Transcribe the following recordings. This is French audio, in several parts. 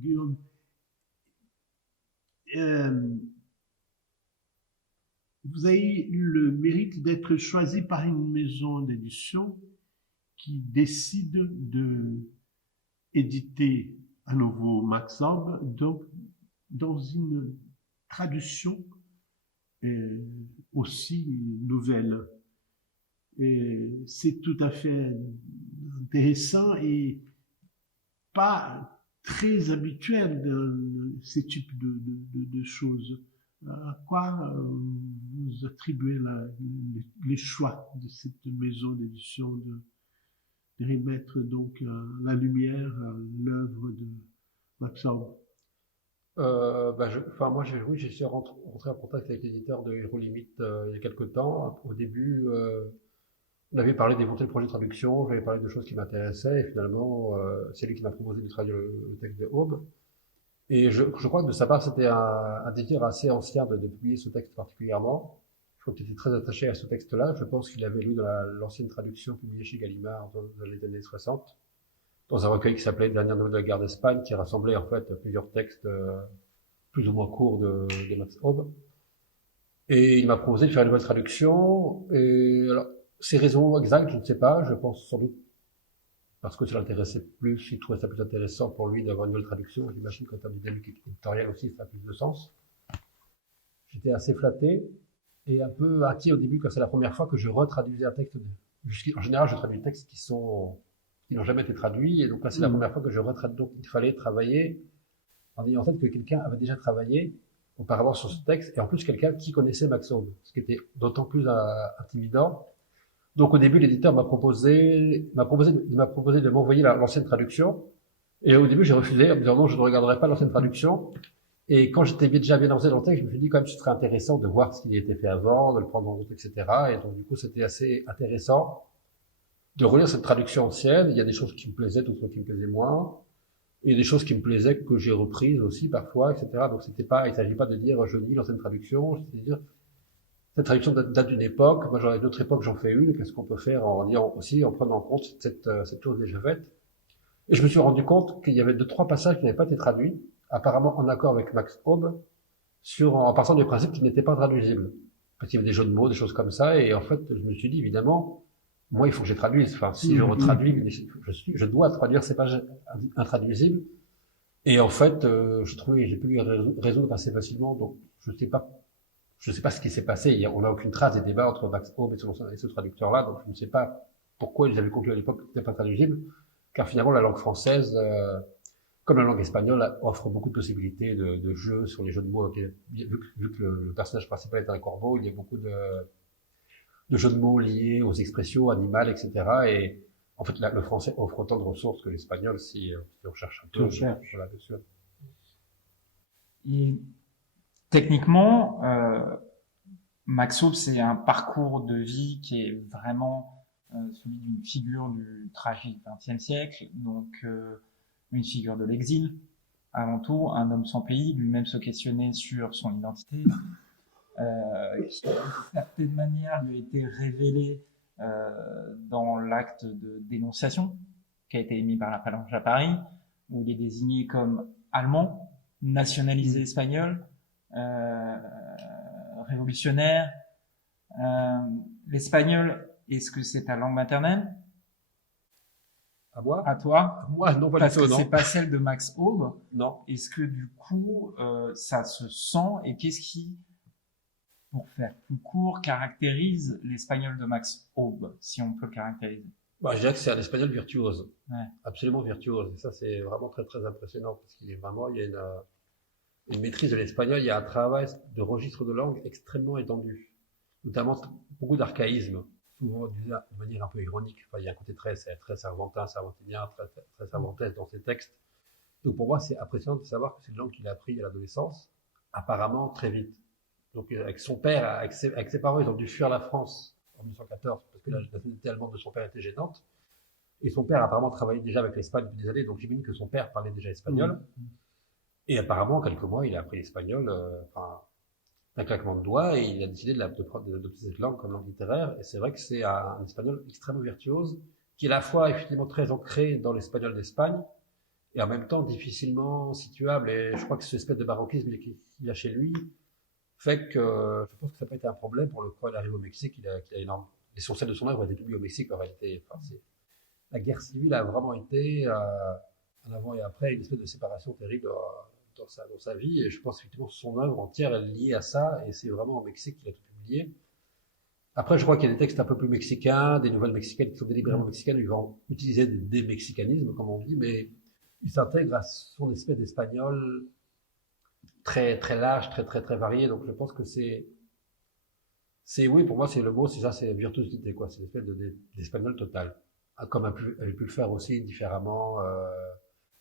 Guillaume. Euh, vous avez eu le mérite d'être choisi par une maison d'édition qui décide de éditer à nouveau Max Orb, donc dans une traduction euh, aussi nouvelle. C'est tout à fait intéressant et pas très habituel de ces types de choses. À quoi vous attribuez les choix de cette maison d'édition de remettre donc la lumière à l'œuvre de Max Orb? Oui, j'ai suis rentré en contact avec l'éditeur de Hero Limit il y a quelques temps. Au début, on avait parlé d'éventer le projet de traduction, j'avais parlé de choses qui m'intéressaient, et finalement, c'est lui qui m'a proposé de traduire le texte de Aube. Et je crois que de sa part, c'était un désir assez ancien de publier ce texte particulièrement. Je crois qu'il était très attaché à ce texte-là. Je pense qu'il avait lu dans l'ancienne traduction publiée chez Gallimard dans les années 60, dans un recueil qui s'appelait Dernière nouvelle de la guerre d'Espagne, qui rassemblait en fait plusieurs textes plus ou moins courts de Max Aube. Et il m'a proposé de faire une nouvelle traduction. Et alors, ses raisons exactes, je ne sais pas. Je pense sans doute parce que ça l'intéressait plus, il trouvait ça plus intéressant pour lui d'avoir une nouvelle traduction. J'imagine qu'en termes de dynamique éditoriale aussi, ça a plus de sens. J'étais assez flatté et un peu inquiet au début quand c'est la première fois que je retraduisais un texte. En général, je traduis des textes qui n'ont jamais été traduits, et donc là, c'est la première fois que je retraduis. Donc, il fallait travailler en ayant en tête que quelqu'un avait déjà travaillé auparavant sur ce texte, et en plus quelqu'un qui connaissait Max Aube, ce qui était d'autant plus intimidant. Donc au début, l'éditeur il m'a proposé de m'envoyer l'ancienne traduction. Et au début, j'ai refusé en me disant non, je ne regarderai pas l'ancienne traduction. Et quand j'étais déjà bien avancé dans le texte, je me suis dit quand même, ce serait intéressant de voir ce qui a été fait avant, de le prendre en compte, etc. Et donc du coup, c'était assez intéressant de relire cette traduction ancienne. Il y a des choses qui me plaisaient, d'autres qui me plaisaient moins. Et des choses qui me plaisaient que j'ai reprises aussi parfois, etc. Donc il s'agit pas de dire je lis l'ancienne traduction, c'est de dire cette traduction date d'une époque, moi j'en ai d'autres époques, j'en fais une, qu'est-ce qu'on peut faire en disant aussi, en prenant en compte cette chose déjà faite. Et je me suis rendu compte qu'il y avait deux, trois passages qui n'avaient pas été traduits, apparemment en accord avec Max Aube, en partant du principe qu'ils n'étaient pas traduisibles. Parce qu'il y avait des jeux de mots, des choses comme ça, et en fait, je me suis dit, évidemment, moi, il faut que je les traduise. Enfin, si je retraduis, je dois traduire ces pages intraduisibles. Et en fait, j'ai pu les résoudre assez facilement, donc je sais pas ce qui s'est passé. On n'a aucune trace des débats entre Max Aube et ce traducteur-là, donc je ne sais pas pourquoi ils avaient conclu à l'époque que c'était pas traduisible, car finalement la langue française, comme la langue espagnole, offre beaucoup de possibilités de jeux sur les jeux de mots. Vu que le personnage principal est un corbeau, il y a beaucoup de jeux de mots liés aux expressions animales, etc. Et en fait, le français offre autant de ressources que l'espagnol si on cherche un peu. Voilà, bien sûr. Et techniquement, Max Aube, c'est un parcours de vie qui est vraiment celui d'une figure du tragique XXe siècle, donc une figure de l'exil, avant tout, un homme sans pays, lui-même se questionnait sur son identité, qui d'une certaine manière lui a été révélé dans l'acte de dénonciation qui a été émis par la Phalange à Paris, où il est désigné comme allemand, nationalisé espagnol, révolutionnaire. L'espagnol, est-ce que c'est ta langue maternelle? À moi? À toi? Moi, non, pas Parce du tout, que non. c'est pas celle de Max Aube. Non. Est-ce que du coup, ça se sent, et qu'est-ce qui, pour faire plus court, caractérise l'espagnol de Max Aube, si on peut le caractériser? Bah, je dirais que c'est un espagnol virtuose. Ouais. Absolument virtuose. Et ça, c'est vraiment très, très impressionnant parce il y a une maîtrise de l'espagnol, il y a un travail de registre de langue extrêmement étendu. Notamment beaucoup d'archaïsmes, souvent de manière un peu ironique. Enfin, il y a un côté très cervantinien, très cervantais dans ces textes. Donc pour moi, c'est impressionnant de savoir que c'est une langue qu'il a appris à l'adolescence, apparemment très vite. Donc avec son père, avec ses parents, ils ont dû fuir la France en 1914 parce que la nationalité allemande de son père était gênante. Et son père apparemment travaillait déjà avec l'Espagne depuis des années, donc j'imagine que son père parlait déjà espagnol. Et apparemment, en quelques mois, il a appris l'espagnol, d'un claquement de doigts, et il a décidé d'adopter cette langue comme langue littéraire. Et c'est vrai que c'est un espagnol extrêmement virtuose, qui est à la fois effectivement très ancré dans l'espagnol d'Espagne, et en même temps difficilement situable. Et je crois que cette espèce de baroquisme qu'il a chez lui fait que je pense que ça peut être un problème pour le coup. Il arrive au Mexique, il a énorme. L'essentiel de son œuvre a été publié au Mexique en réalité. Enfin, la guerre civile a vraiment été en avant et après une espèce de séparation terrible dans sa vie. Et je pense effectivement que son œuvre entière est liée à ça. Et c'est vraiment au Mexique qu'il a tout publié. Après, je crois qu'il y a des textes un peu plus mexicains, des nouvelles mexicaines qui sont délibérément mexicaines, ils vont utiliser des mexicanismes, comme on dit, mais il s'intègre à son espèce d'espagnol très, très large, très, très, très varié. Donc, je pense que oui, pour moi, c'est le mot, c'est ça, c'est virtuosité, quoi. C'est une espèce d'espagnol total. Comme elle a pu le faire aussi différemment,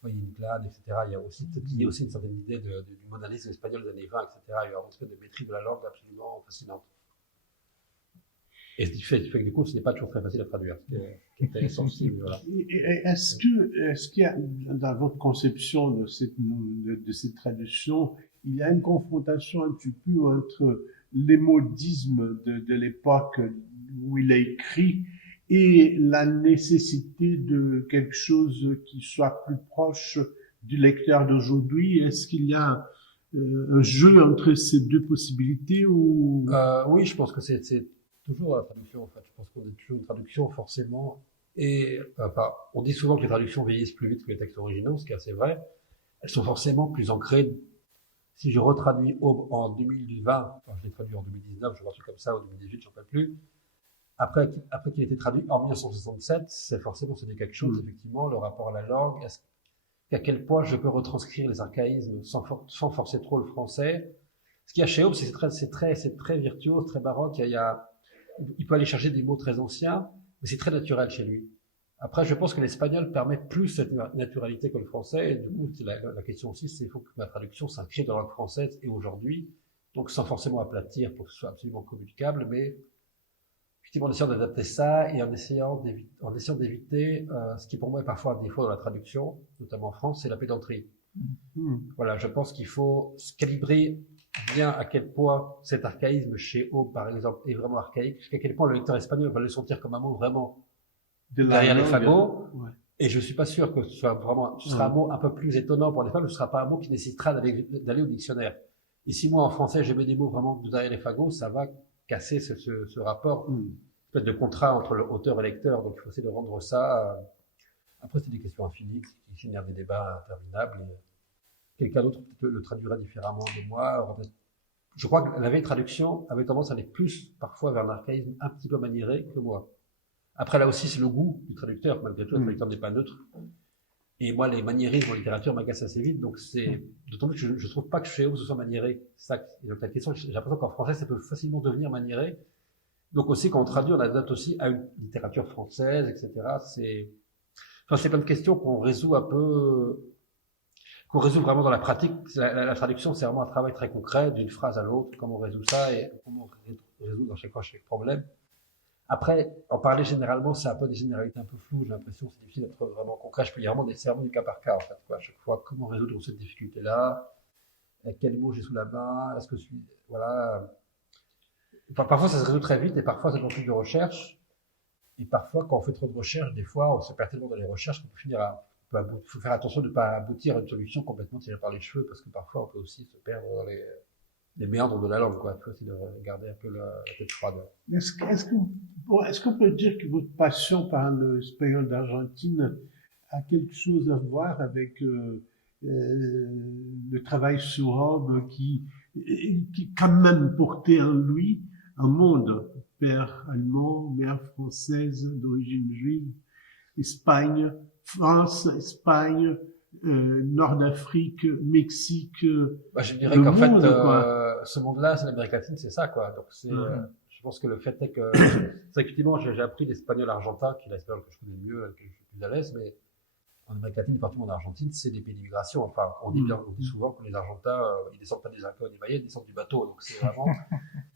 Inclán, etc. Il y a aussi une certaine idée du monalisme espagnol des années 20, etc. Il y a une espèce de maîtrise de la langue absolument fascinante. Et ce qui fait que du coup, ce n'est pas toujours très facile à traduire, ce qui est intéressant aussi. Voilà. Est-ce qu'il y a, dans votre conception de cette traduction, il y a une confrontation un petit peu entre les modismes de l'époque où il a écrit et la nécessité de quelque chose qui soit plus proche du lecteur d'aujourd'hui? Est-ce qu'il y a un jeu entre ces deux possibilités ou... Oui, je pense que c'est toujours la traduction, en fait. Je pense qu'on est toujours une traduction, forcément. Et enfin, on dit souvent que les traductions vieillissent plus vite que les textes originaux, ce qui est assez vrai. Elles sont forcément plus ancrées. Si je retraduis Aube en 2020, enfin, je l'ai traduit en 2019, je vois un truc comme ça, ou 2018, j'en peux plus. Après qu'il ait été traduit en 1967, c'est forcément, c'était quelque chose, effectivement, le rapport à la langue. À quel point je peux retranscrire les archaïsmes sans forcer trop le français. Ce qu'il y a chez Aube, c'est très virtuose, très baroque. Il peut aller chercher des mots très anciens, mais c'est très naturel chez lui. Après, je pense que l'espagnol permet plus cette naturalité que le français, et du coup, la question aussi, c'est il faut que ma traduction s'inscrive dans la langue française et aujourd'hui, donc sans forcément aplatir pour que ce soit absolument communicable, mais effectivement en essayant d'adapter ça et en essayant d'éviter ce qui pour moi est parfois un défaut dans la traduction, notamment en France, c'est la pédanterie. Voilà, je pense qu'il faut se calibrer bien à quel point cet archaïsme chez Aube, par exemple, est vraiment archaïque, jusqu'à quel point le lecteur espagnol va le sentir comme un mot vraiment derrière les fagots. Ouais. Et je suis pas sûr que ce sera un mot un peu plus étonnant pour les femmes, ce sera pas un mot qui nécessitera d'aller au dictionnaire. Et si moi, en français, je mets des mots vraiment derrière les fagots, ça va casser ce rapport, espèce de contrat entre l'auteur et le lecteur. Donc, il faut essayer de rendre ça. Après, c'est des questions infinies qui génèrent des débats interminables. Quelqu'un d'autre le traduira différemment de moi. Je crois que la vieille traduction avait tendance à aller plus, parfois, vers un archaïsme un petit peu maniéré que moi. Après, là aussi, c'est le goût du traducteur. Malgré tout, le traducteur n'est pas neutre. Et moi, les maniérismes en littérature m'agacent assez vite. Donc, c'est d'autant plus que je trouve pas que chez Aube ce soit maniéré. C'est ça. Donc, la question, j'ai l'impression qu'en français, ça peut facilement devenir maniéré. Donc, aussi, quand on traduit, on adapte aussi à une littérature française, etc. C'est plein de questions qu'on résout qu'on résout vraiment dans la pratique. La traduction, c'est vraiment un travail très concret, d'une phrase à l'autre, comment on résout ça et comment on résout dans chaque problème. Après, en parler généralement, c'est un peu des généralités un peu floues. J'ai l'impression que c'est difficile d'être vraiment concret. Je peux lire vraiment vraiment du cas par cas, en fait, quoi. À chaque fois, comment résoudre cette difficulté-là? Quel mot j'ai sous la main? Est-ce que voilà. Enfin, parfois, ça se résout très vite et parfois, ça demande plus de recherche. Et parfois, quand on fait trop de recherches, des fois, on se perd tellement dans les recherches qu'on peut finir il faut faire attention de ne pas aboutir à une solution complètement tirée par les cheveux parce que parfois, on peut aussi se perdre dans les méandres de la langue, quoi. Il faut aussi de garder un peu la tête froide. Est-ce qu'on peut dire que votre passion par l'espagnol d'Argentine a quelque chose à voir avec le travail sur Aube qui quand même portait en lui un monde, père allemand, mère française d'origine juive, Espagne, France, Espagne, Nord d'Afrique, Mexique. Je dirais qu'en fait, ce monde-là, c'est l'Amérique latine, c'est ça, quoi. Donc je pense que le fait est que, c'est effectivement, j'ai appris l'espagnol argentin, qui est l'espagnol que je connais mieux, avec lequel je suis plus à l'aise, mais en Amérique latine, particulièrement en Argentine, c'est des pays d'immigration. Enfin, on dit souvent que les Argentins, ils descendent pas des Incas, des Mayas, ils descendent du bateau. Donc c'est vraiment.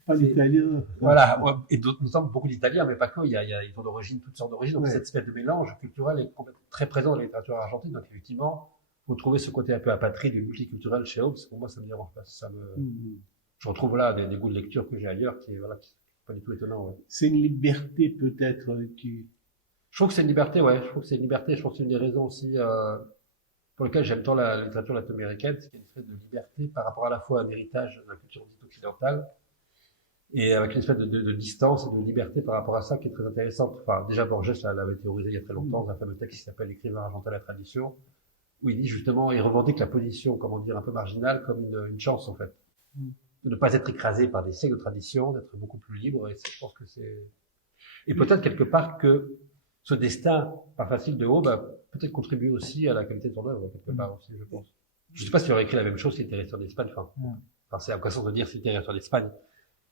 Pas l'italien. Voilà. Et notamment beaucoup d'Italiens, mais pas que. Ils ont d'origine, toutes sortes d'origines. Donc cette espèce de mélange culturel est très présent dans la littérature argentine. Donc effectivement, faut trouver ce côté un peu apatride et multiculturel chez Hobbes. Pour moi, ça me dérange pas. Je retrouve là des goûts de lecture que j'ai ailleurs qui sont pas du tout étonnants. Ouais. C'est une liberté peut-être qui. Je trouve que c'est une liberté, ouais. Je trouve que c'est une liberté. Je pense que c'est une des raisons aussi pour lequel j'aime tant la littérature latino-américaine, c'est qu'il y a une espèce de liberté par rapport à la fois à un héritage de la culture dite occidentale, et avec une espèce de distance et de liberté par rapport à ça qui est très intéressante. Enfin, déjà Borges l'avait théorisé il y a très longtemps dans un fameux texte qui s'appelle L'écrivain argentin de la tradition, où il dit justement, il revendique la position, comment dire, un peu marginale comme une chance en fait. De ne pas être écrasé par des siècles de tradition, d'être beaucoup plus libre, et je pense que c'est... Et peut-être quelque part que ce destin, pas facile de haut, peut-être contribue aussi à la qualité de son œuvre, quelque part aussi, je pense. Je sais pas s'il aurait écrit la même chose s'il était resté en Espagne, enfin c'est impressionnant de dire s'il était resté en Espagne.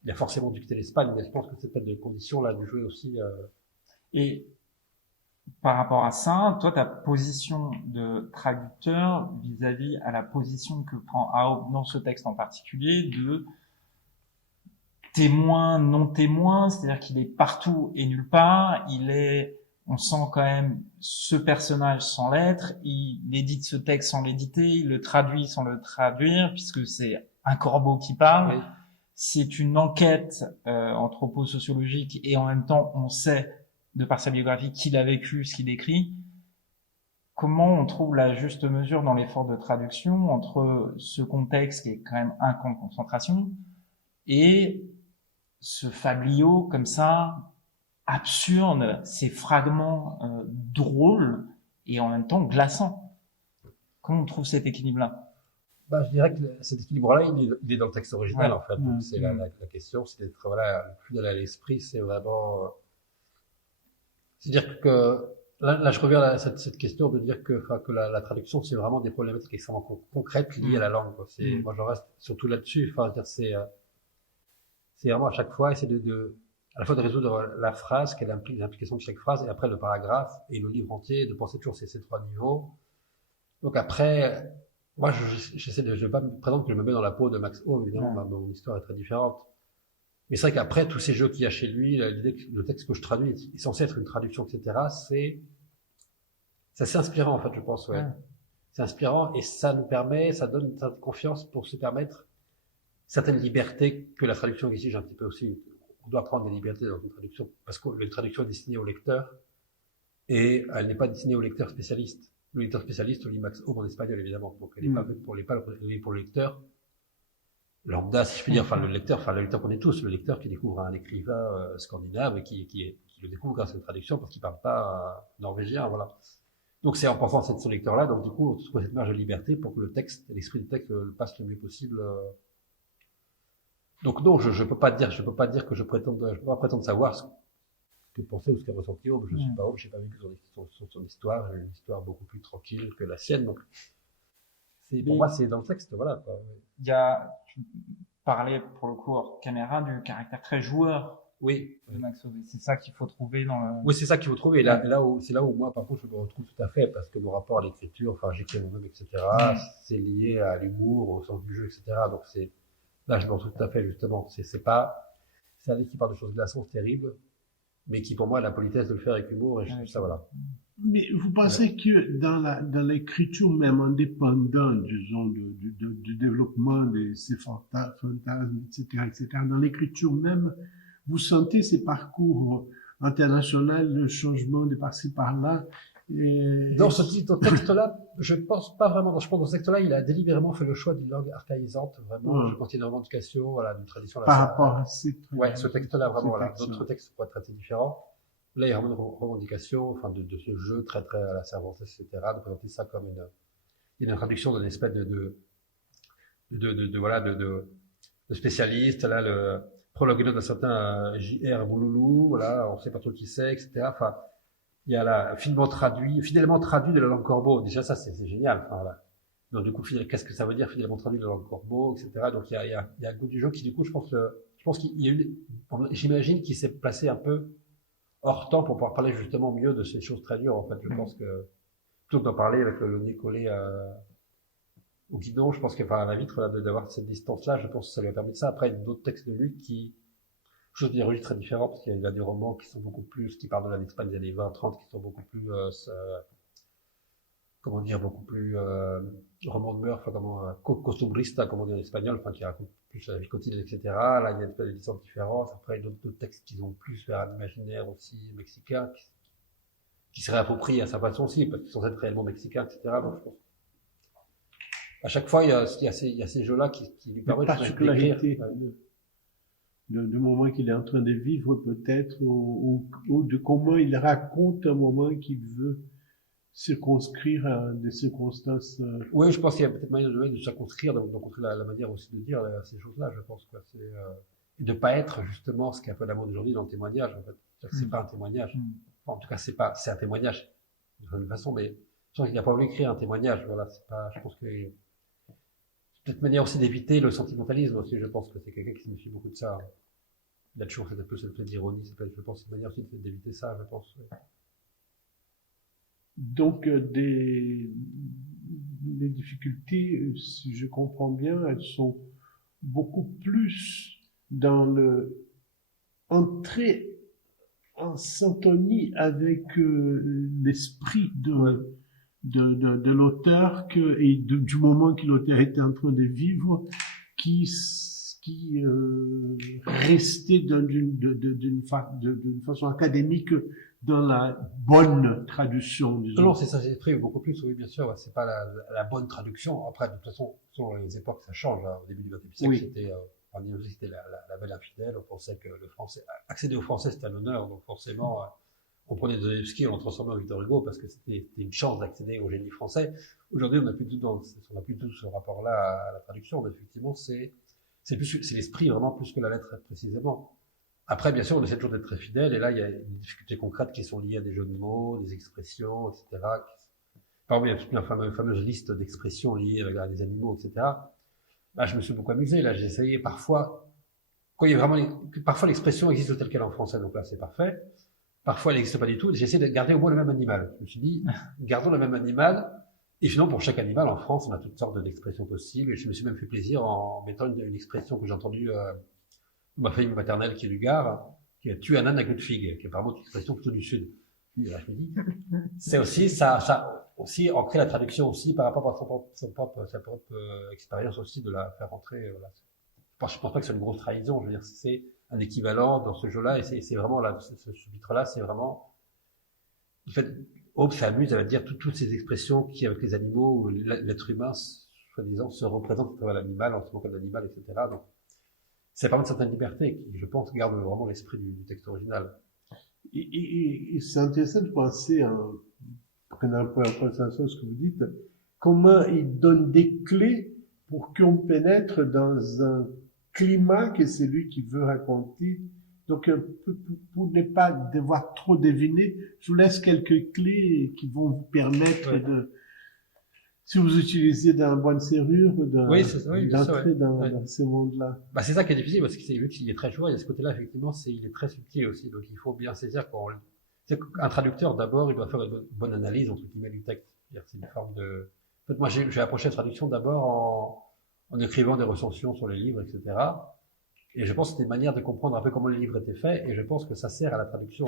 Il a forcément dû quitter l'Espagne, mais je pense que cette peut-être des conditions là de jouer aussi. Et par rapport à ça, toi, ta position de traducteur vis-à-vis à la position que prend Aub dans ce texte en particulier de témoin, non témoin, c'est-à-dire qu'il est partout et nulle part, on sent quand même ce personnage sans l'être, il édite ce texte sans l'éditer, il le traduit sans le traduire, puisque c'est un corbeau qui parle. Oui. C'est une enquête anthroposociologique et en même temps, on sait, de par sa biographie, qu'il a vécu ce qu'il écrit. Comment on trouve la juste mesure dans l'effort de traduction entre ce contexte qui est quand même un camp de concentration et ce fabliau comme ça, absurde, ces fragments drôles et en même temps glaçants. Comment on trouve cet équilibre-là? Je dirais que cet équilibre-là, il est dans le texte original, en fait. Donc, c'est la question, c'est d'être, voilà, le plus à l'esprit, c'est vraiment, c'est-à-dire que, là, je reviens à cette question de dire que la traduction, c'est vraiment des problématiques extrêmement concrètes liées à la langue, quoi. Moi, je reste surtout là-dessus. Enfin, c'est vraiment à chaque fois essayer à la fois de résoudre la phrase, quelle implique l'implication de chaque phrase, et après le paragraphe et le livre entier, de penser toujours ces trois niveaux. Donc après, moi, je vais pas me présenter que je me mets dans la peau de Max Aub, évidemment, mon histoire est très différente. Mais c'est vrai qu'après, tous ces jeux qu'il y a chez lui, l'idée que le texte que je traduis est censé être une traduction, etc., c'est assez inspirant, en fait, je pense, ouais. C'est inspirant, et ça nous permet, ça donne une certaine confiance pour se permettre certaines libertés que la traduction exige un petit peu aussi. On doit prendre des libertés dans une traduction, parce que la traduction est destinée au lecteur, et elle n'est pas destinée au lecteur spécialiste. Le lecteur spécialiste lit Max Aub en espagnol, évidemment. Donc, elle n'est pas faite pour le lecteur lambda, si je puis dire, le lecteur qu'on est tous, le lecteur qui découvre un écrivain scandinave et qui le découvre grâce à une traduction parce qu'il parle pas norvégien, voilà. Donc, c'est en pensant à ce lecteur-là, donc, du coup, on trouve cette marge de liberté pour que le texte, l'esprit du texte le passe le mieux possible. Donc, non, je peux pas dire que je peux pas prétendre savoir ce que pensait ou ce qu'a ressenti Aub. Je suis pas Aub, j'ai pas vécu son histoire, j'ai une histoire beaucoup plus tranquille que la sienne, donc, pour moi, c'est dans le texte, voilà, quoi. Tu parlais, pour le coup, hors caméra, du caractère très joueur. Oui. De Max Aub. C'est ça qu'il faut trouver dans le... Oui, c'est ça qu'il faut trouver. Et c'est là où moi, par contre, je me retrouve tout à fait, parce que mon rapport à l'écriture, enfin, j'écris moi-même, etc., c'est lié à l'humour, au sens du jeu, etc. Donc là, je me retrouve tout à fait, justement. C'est un livre qui parle de choses glaçantes, terribles, mais qui, pour moi, a la politesse de le faire avec humour, et je trouve ça, voilà. Mais vous pensez que dans l'écriture même indépendante, disons, du développement de ces fantasmes, etc., dans l'écriture même, vous sentez ces parcours internationaux, le changement de par-ci par-là? Dans ce texte-là, je pense pas vraiment. Je pense que dans ce texte-là, il a délibérément fait le choix d'une langue archaïsante, vraiment. Je pense qu'il y a une revendication, voilà, d'une tradition. Par rapport à ce texte-là, vraiment, voilà. D'autres textes pourraient être assez différents. Là, il y a vraiment une revendication, enfin, de ce jeu très, très à la Cervantes, etc., de présenter ça comme une traduction d'une espèce de spécialiste. Là, le prologue d'un certain J.R. Bouloulou, voilà, on sait pas trop qui c'est, etc. Enfin, il y a là, fidèlement traduit de la langue corbeau. Déjà, ça, c'est génial. Enfin, voilà. Donc, du coup, qu'est-ce que ça veut dire, fidèlement traduit de la langue corbeau, etc. Donc, il y a un goût du jeu qui, du coup, je pense qu'il y a eu, j'imagine qu'il s'est placé un peu hors temps pour pouvoir parler justement mieux de ces choses très dures, en fait. Je pense que, plutôt que d'en parler avec le nez collé au guidon, je pense qu'à la vitre, là, d'avoir cette distance-là, je pense que ça lui a permis de ça. Après, il y a d'autres textes de lui choses des registres très différents, parce qu'il y a des romans qui sont beaucoup plus, qui parlent de l'Espagne des années 20-30, qui sont beaucoup plus, beaucoup plus, romans de meurtre, costumbrista, comme on dit en espagnol, enfin, qui racontent plus la vie quotidienne, etc. Là, il y a des licences différentes. Après, d'autres textes qui vont plus vers un imaginaire aussi mexicain, qui se réapproprient à sa façon aussi, parce qu'ils sont être réellement mexicains, etc. Donc, je pense à chaque fois, il y a ces jeux-là qui lui La permettent particularité d'écrire. du moment qu'il est en train de vivre peut-être, ou de comment il raconte un moment qu'il veut circonscrire à des circonstances. Oui, je pense qu'il y a peut-être moyen de circonscrire, d'encontrer la manière aussi de dire ces choses-là, je pense, quoi. Et de pas être justement ce qui est un peu l'amour d'aujourd'hui dans le témoignage, en fait. C'est-à-dire que c'est pas un témoignage. Enfin, en tout cas, c'est un témoignage, de toute façon, mais je pense qu'il n'a pas voulu écrire un témoignage, voilà, c'est pas, je pense que c'est peut-être une manière aussi d'éviter le sentimentalisme aussi, je pense que c'est quelqu'un qui se méfie beaucoup de ça. Il a toujours fait un peu cette d'ironie, je pense, c'est une manière aussi d'éviter ça, je pense. Ouais. Donc, des difficultés, si je comprends bien, elles sont beaucoup plus dans entrer en syntonie avec l'esprit de l'auteur et du moment que l'auteur était en train de vivre, qui restait d'une façon académique dans la bonne traduction, disons. Non, c'est ça, j'ai pris beaucoup plus, oui, bien sûr, ouais, c'est pas la bonne traduction. Après, de toute façon, selon les époques, ça change, hein. Au début du XXe siècle, c'était, en Indonésie, c'était la belle infidèle, on pensait que le français, accéder au français, c'était un honneur, donc forcément, on prenait Dostoïevski, on le transformait en Victor Hugo, parce que c'était une chance d'accéder au génie français. Aujourd'hui, on n'a plus du tout ce rapport-là à la traduction, mais effectivement, c'est l'esprit vraiment plus que la lettre précisément. Après, bien sûr, on essaie toujours d'être très fidèle, et là, il y a des difficultés concrètes qui sont liées à des jeux de mots, des expressions, etc. Parmi la fameuse liste d'expressions liées à des animaux, etc. Là, je me suis beaucoup amusé. Là, j'ai essayé parfois, quand il y a vraiment, parfois l'expression existe telle qu'elle en français, donc là, c'est parfait. Parfois, elle n'existe pas du tout. J'ai essayé de garder au moins le même animal. Je me suis dit, gardons le même animal. Et sinon, pour chaque animal, en France, on a toutes sortes d'expressions possibles. Et je me suis même fait plaisir en mettant une expression que j'ai entendue ma famille maternelle qui est du Gard, qui a tué un âne avec une figue, qui est apparemment une expression plutôt du Sud. Puis là, je me dis, c'est aussi ça aussi ancrer la traduction aussi par rapport à sa propre expérience aussi de la faire rentrer. Voilà. Je pense pas que c'est une grosse trahison. Je veux dire, c'est un équivalent dans ce jeu-là, et c'est vraiment là, ce chapitre-là, c'est vraiment. En fait, Hobbes s'amuse à dire toutes ces expressions qui, avec les animaux, l'être humain, soi-disant, se représente à travers l'animal, en se moquant de l'animal, etc. Donc, ça permet une certaine liberté qui, je pense, garde vraiment l'esprit du texte original. Et c'est intéressant de penser, en prenant un peu en considération ce que vous dites, comment il donne des clés pour qu'on pénètre dans un climat que c'est lui qui veut raconter. Donc, pour ne pas devoir trop deviner, je vous laisse quelques clés qui vont vous permettre de, si vous utilisez dans bonne serrure, d'entrer dans ce monde-là. Bah, c'est ça qui est difficile, parce que vu qu'il est très joueur, il y a ce côté-là, effectivement, il est très subtil aussi, donc il faut bien saisir un traducteur, d'abord, il doit faire une bonne analyse, entre guillemets, du texte. C'est une forme de, en fait, moi, j'ai approché la traduction d'abord en écrivant des recensions sur les livres, etc. Et je pense que c'était une manière de comprendre un peu comment les livres étaient faits, et je pense que ça sert à la traduction.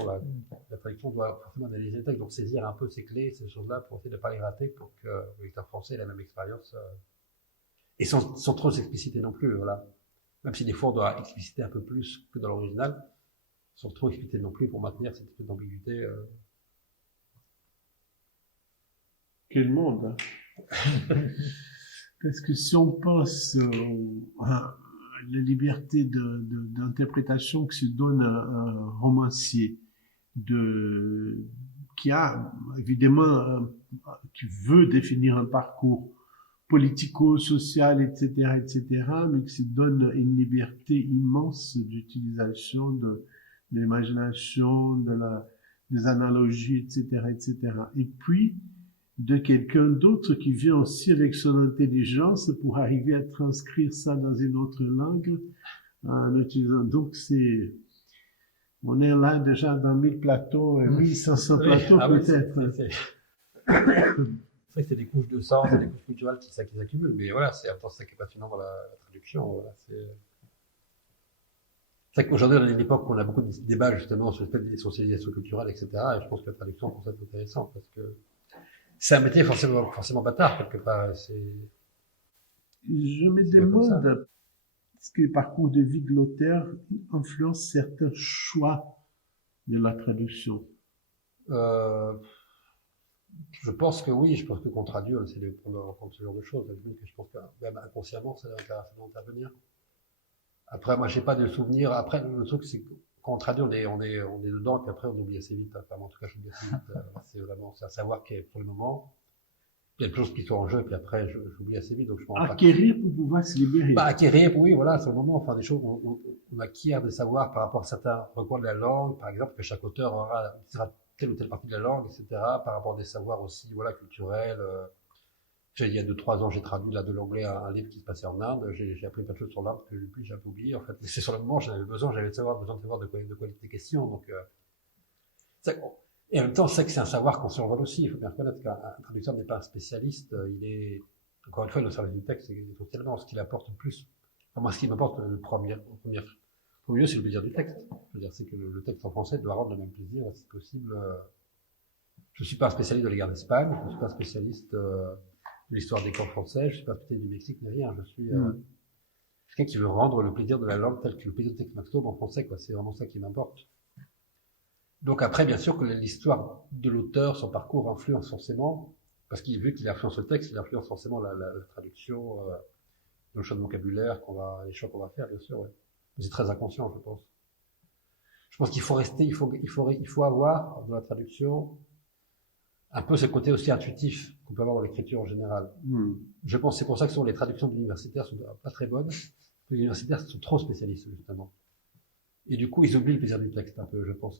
La traduction doit forcément analyser le texte, donc saisir un peu ces clés, ces choses-là, pour essayer de ne pas les rater, pour que le lecteur français ait la même expérience, et sans trop s'expliciter non plus, voilà. Même si des fois on doit expliciter un peu plus que dans l'original, sans trop expliciter non plus pour maintenir cette espèce d'ambiguïté. Quel monde, hein. Parce que si on pense à la liberté d'interprétation que se donne un romancier, qui a évidemment, qui veut définir un parcours politico-social, etc., mais qui se donne une liberté immense d'utilisation de l'imagination, des analogies, etc. Et puis, de quelqu'un d'autre qui vient aussi avec son intelligence pour arriver à transcrire ça dans une autre langue en utilisant. Donc, on est là déjà dans 1000 plateaux, 1500 plateaux peut-être. C'est vrai que c'est des couches de sens, c'est des couches culturelles qui s'accumulent, mais voilà, c'est ça qui est passionnant dans la traduction. Voilà, c'est vrai qu'aujourd'hui, on est à une époque où on a beaucoup de débats justement sur les socialisations culturelles, etc. Et je pense que la traduction, pour ça, c'est intéressant, parce que c'est un métier forcément bâtard, quelque part. Je me demande, est-ce que le parcours de vie de l'auteur influence certains choix de la traduction? Je pense que oui, je pense que qu'on traduit, on essaie de prendre en compte ce genre de choses. Je pense que même inconsciemment, ça doit intervenir. Après, moi, j'ai pas de souvenir. Après, le truc, c'est que quand on traduit, on est dedans, et puis après, on oublie assez vite. Enfin, en tout cas, j'oublie assez vite. C'est un savoir qui est pour le moment. Il y a des choses qui sont en jeu, et puis après, j'oublie assez vite, donc je m'en rends pas compte. Acquérir pour pouvoir se libérer. Bah, acquérir, oui, voilà, sur le moment, enfin, des choses, on acquiert des savoirs par rapport à certains recoins de la langue, par exemple, que chaque auteur utilisera telle ou telle partie de la langue, etc., par rapport à des savoirs aussi, voilà, culturels. Il y a 2-3 ans, j'ai traduit là de l'anglais un livre qui se passait en Inde. J'ai appris plein de choses sur l'Inde que depuis j'ai un peu oublié. En fait, mais c'est sur le moment, j'avais besoin de savoir de quoi il était question. Donc, et en même temps, c'est que c'est un savoir qu'on survole aussi. Il faut bien reconnaître qu'un traducteur n'est pas un spécialiste. Il est, encore une fois, le service du texte, c'est essentiellement ce qu'il apporte le plus. Enfin, moi, ce qui m'apporte le premier, au mieux, c'est le plaisir du texte. Je veux dire, c'est que le texte en français doit rendre le même plaisir, si possible. Je suis pas un spécialiste de la guerre d'Espagne. Je suis pas un spécialiste de l'histoire des camps français. Je suis pas un spécialiste du Mexique, ni rien. Je suis quelqu'un qui veut rendre le plaisir de la langue tel que le plaisir du texte Max Taube en français, quoi. C'est vraiment ça qui m'importe. Donc après, bien sûr que l'histoire de l'auteur, son parcours influence forcément, parce qu'il vu qu'il influence le texte, il influence forcément la traduction, le choix de vocabulaire les choix qu'on va faire, bien sûr. Ouais. C'est très inconscient, je pense. Je pense qu'il faut rester, il faut avoir dans la traduction un peu ce côté aussi intuitif qu'on peut avoir dans l'écriture en général. Je pense que c'est pour ça que les traductions d'universitaires sont pas très bonnes. Les universitaires sont trop spécialistes, justement. Et du coup, ils oublient le plaisir du texte un peu. Je pense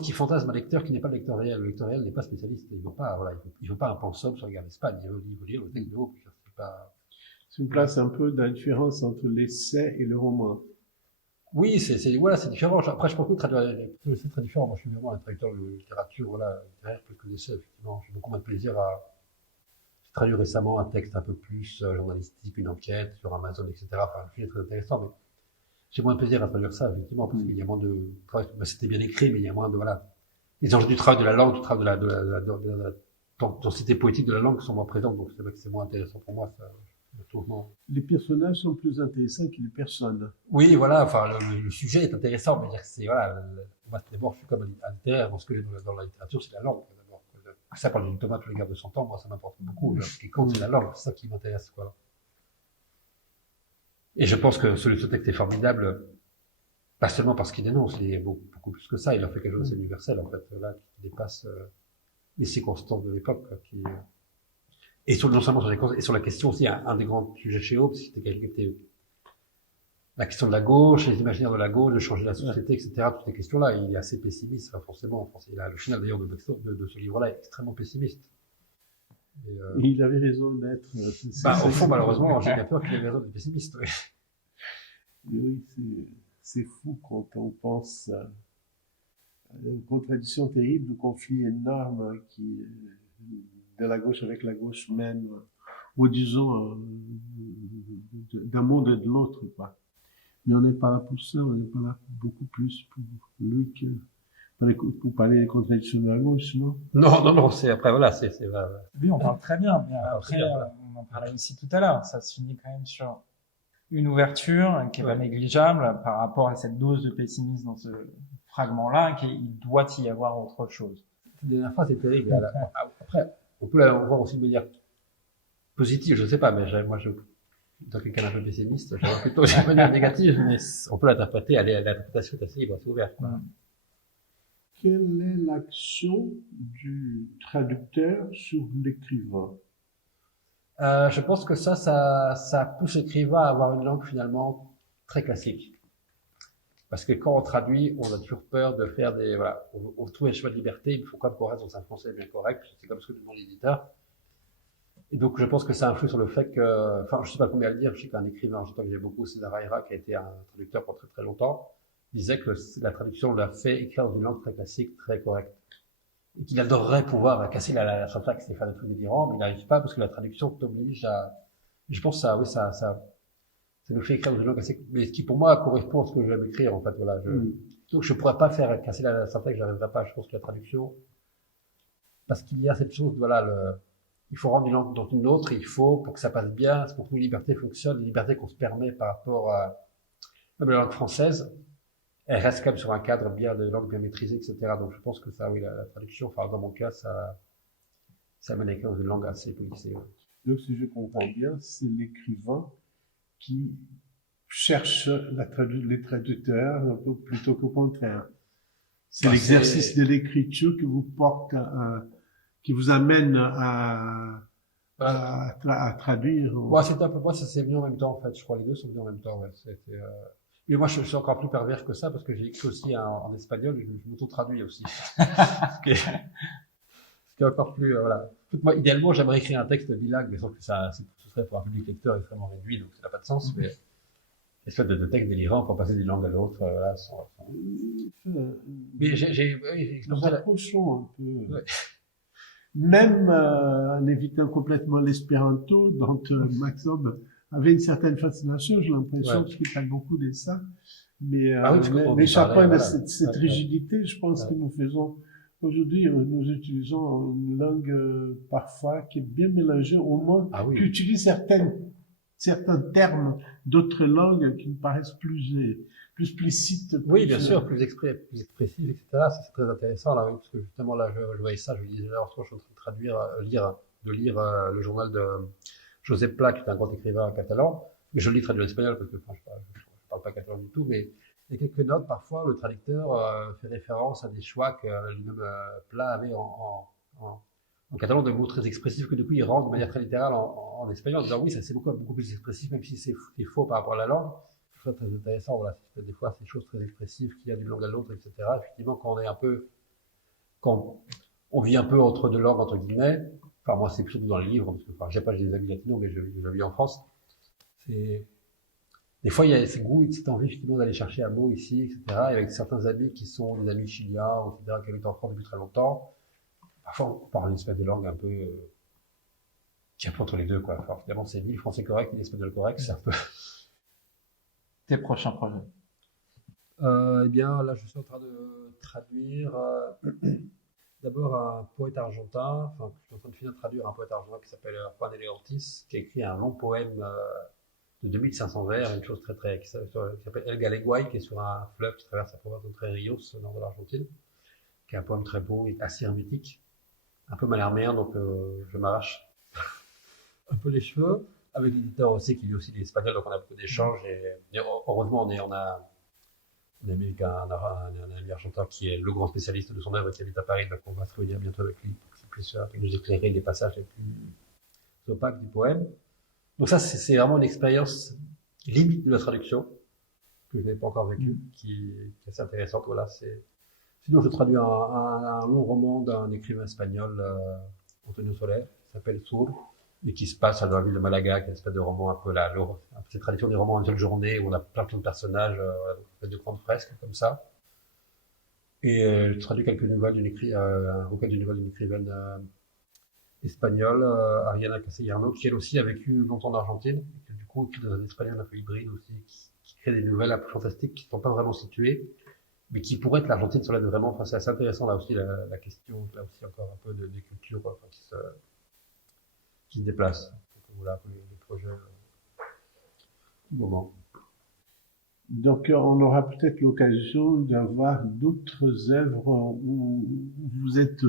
qu'ils fantasment un lecteur qui n'est pas le lecteur réel. Le lecteur réel n'est pas spécialiste. Il veut pas un pensum sur la guerre d'Espagne. Il veut lire le texte de haut. C'est une place un peu de la différence entre l'essai et le roman. Oui, c'est différent. Après, je pense que c'est très différent. Moi, je suis vraiment un traducteur de littérature, littéraire, plus que d'essai, effectivement. J'ai beaucoup moins de plaisir j'ai traduit récemment un texte un peu plus journalistique, une enquête sur Amazon, etc. Enfin, le film est très intéressant, mais j'ai moins de plaisir à traduire ça, effectivement, parce qu'il y a moins de, c'était bien écrit, mais il y a moins de, les enjeux du travail de la langue, du travail de la densité poétique de la langue sont moins présents, donc c'est vrai que c'est moins intéressant pour moi, ça. Les personnages sont plus intéressants que les personnes. Oui, voilà, enfin, le sujet est intéressant, mais dire que c'est, moi, d'abord, je suis comme un littéraire, dans ce que j'ai dans la littérature, c'est la langue, d'abord. Ça, parle d'une tomate, le garde de 100 ans, moi, ça m'importe beaucoup. Ce qui compte, c'est la langue, c'est ça qui m'intéresse, quoi. Et je pense que ce texte est formidable, pas seulement parce qu'il dénonce, il est beaucoup plus que ça, il a fait quelque chose d'universel, en fait, là, qui dépasse les circonstances de l'époque, et non seulement sur la question aussi, un des grands sujets chez Hobbes, c'était la question de la gauche, les imaginaires de la gauche, de changer la société, etc. Toutes ces questions-là, il est assez pessimiste, forcément. Le final d'ailleurs de ce livre-là est extrêmement pessimiste. Et il avait raison d'être. Au fond, malheureusement, j'ai bien peur qu'il ait raison d'être pessimiste. Oui, c'est fou quand on pense à une contradiction terrible, un conflit énorme qui de la gauche avec la gauche même, ou disons d'un monde et de l'autre, quoi. Mais on n'est pas là pour ça, on n'est pas là beaucoup plus pour lui que pour parler des contradictions de la gauche, non? Non, c'est après, Oui, on parle très bien, mais après, on en parlait aussi tout à l'heure, ça se finit quand même sur une ouverture qui est pas négligeable par rapport à cette dose de pessimisme dans ce fragment-là, qu'il doit y avoir autre chose. Cette dernière phrase est terrible. Après, on peut la voir aussi de manière positive, je sais pas, mais moi, dans quelqu'un d'un peu pessimiste, je vois plutôt de manière négative, mais on peut l'interpréter, l'interprétation est assez libre, assez ouverte. Quelle est l'action du traducteur sur l'écrivain? Je pense que ça pousse l'écrivain à avoir une langue finalement très classique. Parce que quand on traduit, on a toujours peur de faire on trouve un choix de liberté, il faut quand même qu'on reste dans un français bien correct, c'est comme ce que demande l'éditeur. Et donc, je pense que ça influe sur le fait que, je sais pas combien à le dire, je sais qu'un écrivain, je sais pas que j'ai beaucoup, César Aira, qui a été un traducteur pendant très très longtemps, disait que la traduction l'a fait écrire dans une langue très classique, très correcte. Et qu'il adorerait pouvoir casser la syntaxe et faire des trucs délirants, mais il n'arrive pas parce que la traduction t'oblige je pense que ça nous fait écrire dans une langue classique, mais ce qui pour moi correspond à ce que j'aime écrire, en fait, donc je pourrais pas faire casser la syntaxe, j'arriverai pas, je pense que la traduction, parce qu'il y a cette chose, il faut rendre une langue dans une autre, pour que ça passe bien, pour que une liberté fonctionne, une liberté qu'on se permet par rapport à même la langue française, elle reste quand même sur un cadre bien de langue bien maîtrisé, etc. Donc je pense que ça, oui, la traduction, enfin dans mon cas, ça mène à écrire dans une langue assez policée. Ouais. Donc, si je comprends bien, c'est l'écrivain qui cherche les traducteurs plutôt qu'au contraire. C'est l'exercice de l'écriture qui vous porte, qui vous amène à traduire. Ouais, c'est un peu moi, ça s'est venu en même temps en fait. Je crois les deux sont venus en même temps. Ouais. Mais moi, je suis encore plus pervers que ça parce que j'ai écrit aussi en espagnol. Je m'auto-traduis aussi. ce qui est encore plus voilà. Moi, idéalement, j'aimerais écrire un texte bilingue, mais sauf que ce serait pour un public lecteur extrêmement réduit, donc ça n'a pas de sens. Mais espèce de texte délirant pour passer d'une langue à l'autre. Voilà, mais nous approchons un peu. Ouais. Même en évitant complètement l'espéranto, dont Max Hobb avait une certaine fascination, j'ai l'impression, parce qu'il parle beaucoup de ça. Mais l'échappement de cette rigidité, je pense que nous faisons aujourd'hui, nous utilisons une langue parfois qui est bien mélangée, au moins qui utilise certains termes d'autres langues qui me paraissent plus explicites. Oui, bien sûr, plus expressifs, etc. C'est très intéressant, là, oui, parce que justement, là, je voyais ça, je disais, alors, je suis en train de lire le journal de Josep Pla, qui est un grand écrivain catalan, mais je le lis traduit en espagnol, parce que, enfin, je parle pas catalan du tout, mais il y a quelques notes, parfois, où le traducteur fait référence à des choix que lui-même Pla avait en catalan, de mots très expressifs que du coup il rend de manière très littérale en espagnol, en disant oui, ça c'est beaucoup plus expressif, même si c'est faux par rapport à la langue. Je trouve ça très intéressant, voilà. Des fois, ces choses très expressives qu'il y a d'une langue à l'autre, etc. Effectivement, quand on vit un peu entre deux langues, entre guillemets, enfin, moi, c'est surtout dans les livres, parce que, enfin, j'ai pas des amis latinos, mais je vis en France. Des fois, il y a ce goût, cette envie, effectivement, d'aller chercher un mot ici, etc. Et avec certains amis qui sont des amis chiliens, etc., qui habitent en France depuis très longtemps, parfois, on parle une espèce de langue un peu, qui est un peu entre les deux, quoi. Enfin, finalement, c'est ni le français correct, ni l'espagnol correct, c'est un peu. Tes prochains projets? Eh bien, là, je suis en train de traduire, d'abord un poète argentin, enfin, je suis en train de finir de traduire un poète argentin qui s'appelle Juan Eleortiz, qui a écrit un long poème, de 2500 vers, une chose qui s'appelle El Galeguay, qui est sur un fleuve qui traverse la province de Entre Rios, au nord de l'Argentine, qui est un poème très beau et assez hermétique, un peu malherméen, donc je m'arrache un peu les cheveux, avec l'éditeur aussi, qui lui aussi est espagnol, donc on a beaucoup d'échanges, et heureusement, on a un ami argentin qui est le grand spécialiste de son œuvre et qui habite à Paris, donc on va se réunir bientôt avec lui pour qu'il puisse nous éclairer les passages les plus opaques du poème. Donc ça, c'est vraiment une expérience limite de la traduction, que je n'ai pas encore vécue, qui est assez intéressante. Voilà, sinon, je traduis un long roman d'un écrivain espagnol, Antonio Soler, qui s'appelle Sur, et qui se passe dans la ville de Malaga, qui est une espèce de roman un peu cette tradition des romans en une seule journée, où on a plein de personnages, de grandes fresques comme ça. Et je traduis quelques nouvelles un recueil de nouvelles d'une écrivaine espagnole, Ariana Castellano, qui elle aussi a vécu longtemps en Argentine, et qui du coup écrit dans un espagnol un peu hybride aussi, qui crée des nouvelles un peu fantastiques qui ne sont pas vraiment situées, mais qui pourraient être l'Argentine sur l'aide vraiment. Enfin, c'est assez intéressant là aussi la question, là aussi encore un peu des cultures, enfin, qui se déplacent. Donc, voilà les projets du moment. Donc, on aura peut-être l'occasion d'avoir d'autres œuvres où vous êtes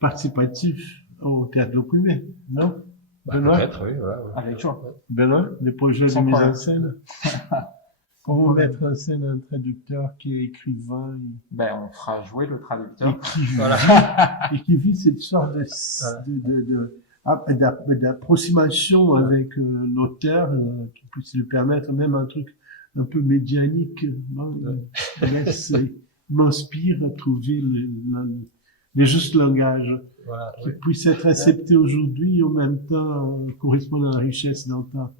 participatif au Théâtre d'Opprimé, non? Benoît? Peut-être, oui, voilà. Avec joie. Benoît, des projets de mise en scène? Comment mettre en scène un traducteur qui est écrivain? On fera jouer le traducteur. Et qui vit cette sorte d'approximation avec l'auteur, qui puisse lui permettre même un truc un peu médianique. Il m'inspire à trouver le juste langage qui puisse être accepté aujourd'hui et en même temps correspondre à la richesse dans le temps.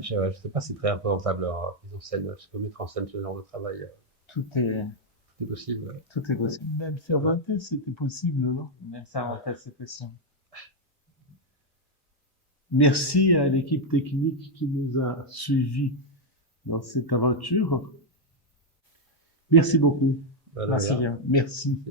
Je sais pas si c'est très improbable, mise en scène, je peux mettre en scène ce genre de travail. Tout est possible. Tout est possible. Même Cervantes, c'était possible, non? Même Cervantes, c'est possible. Merci à l'équipe technique qui nous a suivis dans cette aventure. Merci beaucoup. Merci, Guillaume. Merci.